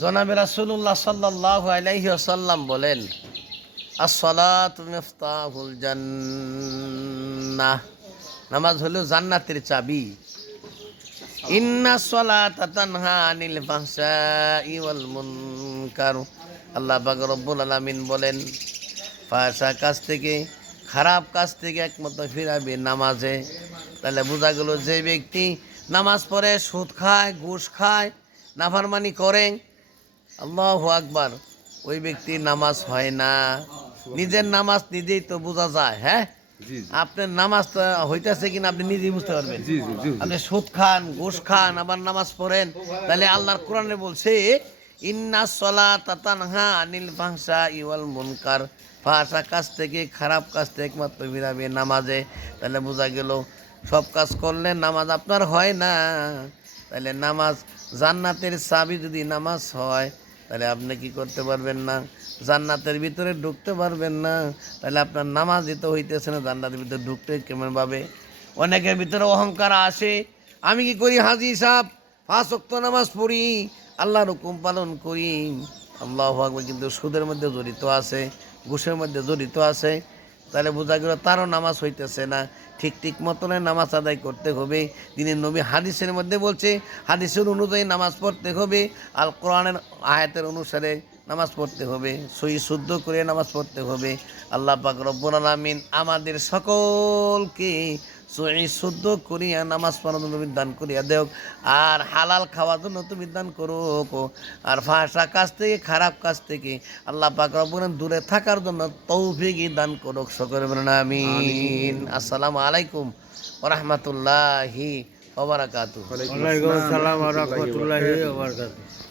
জনাবে রাসূলুল্লাহ সাল্লাল্লাহু আলাইহি ওয়াসাল্লাম বলেন, as-salatu মিফতাহুল জান্নাহ, নামাজ হলো জান্নাতের চাবি। ইন্না সলাতা তানহা আনিল ফাহশাই ওয়াল মুনকার, আল্লাহ পাক রব্বুল আলামিন বলেন, ফাহশা কাজ থেকে, খারাপ কাজ থেকে একমাত্র ফিরাবে নামাজে। তাহলে বোঝা গেল যে ব্যক্তি নামাজ পড়ে সুদ খায়, ঘুষ খায়, নাফরমানি করে, আল্লাহু আকবার, ওই ব্যক্তির নামাজ হয় না। নিজের নামাজ নিজেই তো বোঝা যায়। হ্যাঁ, জি জি আপনার নামাজটা হইতেছে কিনা আপনি নিজেই বুঝতে পারবেন। জি জি জি আপনি সুদ খান, ঘুষ খান, আবার নামাজ পড়েন, তাহলে আল্লাহর কোরআনে বলছে, ইন্না সলাতা তানহা আনিল ফাহশাই ওয়াল মুনকার, ফাহশা কাজ থেকে, খারাপ কাজ থেকে একমাত্র ফিরাবে নামাজে। তাহলে বোঝা গেল সব কাজ করলে নামাজ আপনার হয় না। তাহলে নামাজ জান্নাতের চাবি, যদি নামাজ হয় তাহলে আপনি কি করতে পারবেন না, জান্নাতের ভিতরে ঢুকতে পারবেন না। তাহলে আপনার নামাজ দিতে হইতেছে না, জান্নাতের ভিতরে ঢুকতে কেমনভাবে? অনেকের ভিতরে অহংকার আসে, আমি কি করি হাজি সাহেব, 5 ওয়াক্ত নামাজ পড়ি, আল্লাহর হুকুম পালন করি, আল্লাহু আকবার, কিন্তু সুদের মধ্যে জড়িত আছে, ঘুষের মধ্যে জড়িত আছে। তাহলে বোঝা গেল তারও নামাজ হইতেছে না। ঠিক ঠিক মতনে নামাজ আদায় করতে হবে। দিনের নবী হাদিসের মধ্যে বলছে, হাদিসের অনুযায়ী নামাজ পড়তে হবে, আল কোরআনের আয়াতের অনুসারে নামাজ পড়তে হবে, সহি শুদ্ধ করে নামাজ পড়তে হবে। আল্লাহ পাক রব্বুল আলামিন আমাদের সকলকে সহি শুদ্ধ করিয়া নামাজ পড়ার জন্য বিধান করিয়া দেও, আর হালাল খাওয়ার জন্য তুমি বিধান করো, আর ফাহশা কাজ থেকে, খারাপ কাজ থেকে আল্লাহ পাক রব্বুল আলামিন দূরে থাকার জন্য তৌফিক দান করুক। সকলে বলেন আমিন। আসসালামু আলাইকুম ওয়া রাহমাতুল্লাহি ওয়া বারাকাতুহু। ওয়ালাইকুম ওয়ালাইকুম আসসালাম আসসালাম ওয়া ওয়া রাহমাতুল্লাহি ওয়া রাহমাতুল্লাহি বারাকাতুহু। ওয়া বারাকাতুহু।